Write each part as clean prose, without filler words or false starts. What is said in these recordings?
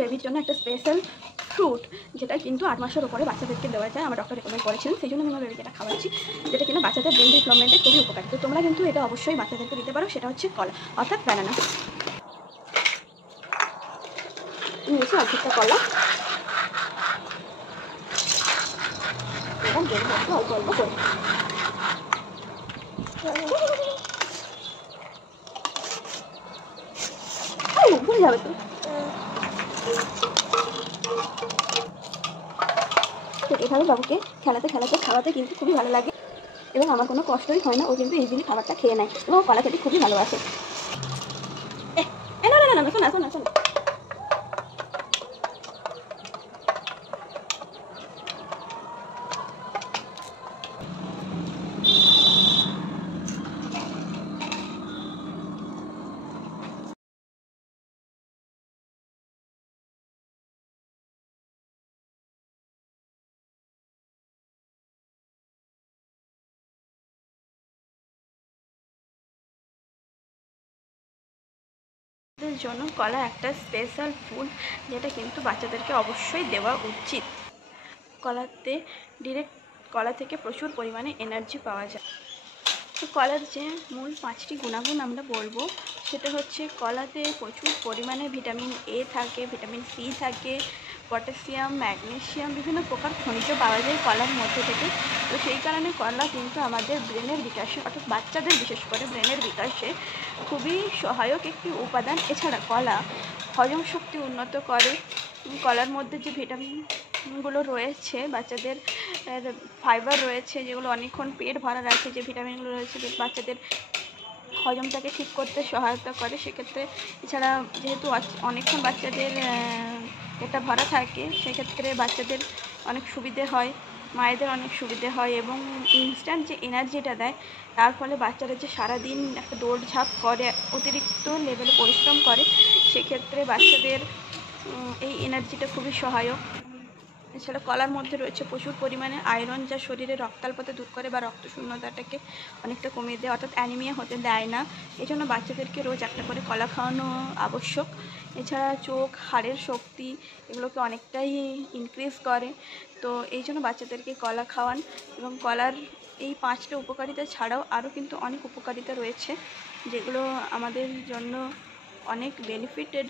বেবির জন্য একটা স্পেশাল ফ্রুট, যেটা কিন্তু 8 মাসের উপরে বাচ্চাদেরকে দেওয়া যায়। আমার ডক্টর রেকমেন্ড করেছিলেন, সেই জন্য আমি আমার বেবিকে এটা খাওয়াচ্ছি, যেটা কিনা বাচ্চাদের ব্রেন ডেভেলপমেন্টে খুবই উপকারী। তো তোমরা কিন্তু এটা অবশ্যই বাচ্চাদেরকে দিতে পারো, সেটা হচ্ছে কলা অর্থাৎ ব্যানানা। নিয়েছি অর্ধেকটা কলা এবং দেবো অল্প অল্প করে। ভুলে যাবে তো। তো এভাবে বাবুকে খেলাতে খেলাতে খাওয়াতে কিন্তু খুবই ভালো লাগে এবং আমার কোনো কষ্টই হয় না। ও কিন্তু ইজিলি খাবারটা খেয়ে নেয় এবং কলা খেতে খুবই ভালোবাসে। না না না না, শোনা শোনা শোনা। জন্য কলা একটা স্পেশাল ফুড, যেটা কিন্তু বাচ্চাদেরকে অবশ্যই দেওয়া উচিত। কলা থেকে প্রচুর পরিমাণে এনার্জি পাওয়া যায়। তো কলার যে মূল 5টি গুণাগুণ আমরা বলবো, সেটা হচ্ছে কলাতে প্রচুর পরিমাণে ভিটামিন এ থাকে, ভিটামিন সি থাকে, পটাশিয়াম, ম্যাগনেশিয়াম, বিভিন্ন প্রকার খনিজ পাওয়া যায় কলার মধ্যে থেকে। তো সেই কারণে কলা কিন্তু আমাদের ব্রেনের বিকাশে, অর্থাৎ বাচ্চাদের বিশেষ করে ব্রেনের বিকাশে খুবই সহায়ক একটি উপাদান। এছাড়া কলা হজম শক্তি উন্নত করে। কলার মধ্যে যে ভিটামিনগুলো রয়েছে, বাচ্চাদের ফাইবার রয়েছে, যেগুলো অনেকক্ষণ পেট ভরা রাখে, যে ভিটামিনগুলো রয়েছে বাচ্চাদের হজমটাকে ঠিক করতে সহায়তা করে। সেক্ষেত্রে এছাড়া যেহেতু অনেকক্ষণ বাচ্চাদের পেটটা ভরা থাকে, সেক্ষেত্রে বাচ্চাদের অনেক সুবিধে হয়, মায়েদের অনেক সুবিধে হয় এবং ইনস্ট্যান্ট যে এনার্জিটা দেয়, তার ফলে বাচ্চারা যে সারাদিন একটা দৌড়ঝাঁপ করে, অতিরিক্ত লেভেলে পরিশ্রম করে, সেক্ষেত্রে বাচ্চাদের এই এনার্জিটা খুবই সহায়ক। এছাড়া কলার মধ্যে রয়েছে প্রচুর পরিমাণে আয়রন, যা শরীরে রক্তাল্পতা দূর করে বা রক্তশূন্যতাটাকে অনেকটা কমিয়ে দেয়, অর্থাৎ অ্যানিমিয়া হতে দেয় না। এই জন্য বাচ্চাদেরকে রোজ একটা করে কলা খাওয়ানো আবশ্যক। এছাড়া চোখ, হাড়ের শক্তি, এগুলোকে অনেকটাই ইনক্রিজ করে। তো এই জন্য বাচ্চাদেরকে কলা খাওয়ান। এবং কলার এই 5টা উপকারিতা ছাড়াও আরও কিন্তু অনেক উপকারিতা রয়েছে, যেগুলো আমাদের জন্য অনেক বেনিফিটেড।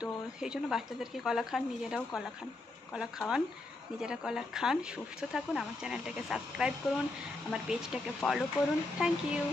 তো সেই জন্য বাচ্চাদেরকে কলা খান, নিজেরাও কলা খাওয়ান, নিজেরা কলা খান, সুস্থ থাকুন। আমার চ্যানেলটাকে সাবস্ক্রাইব করুন, আমার পেজটাকে ফলো করুন। Thank you.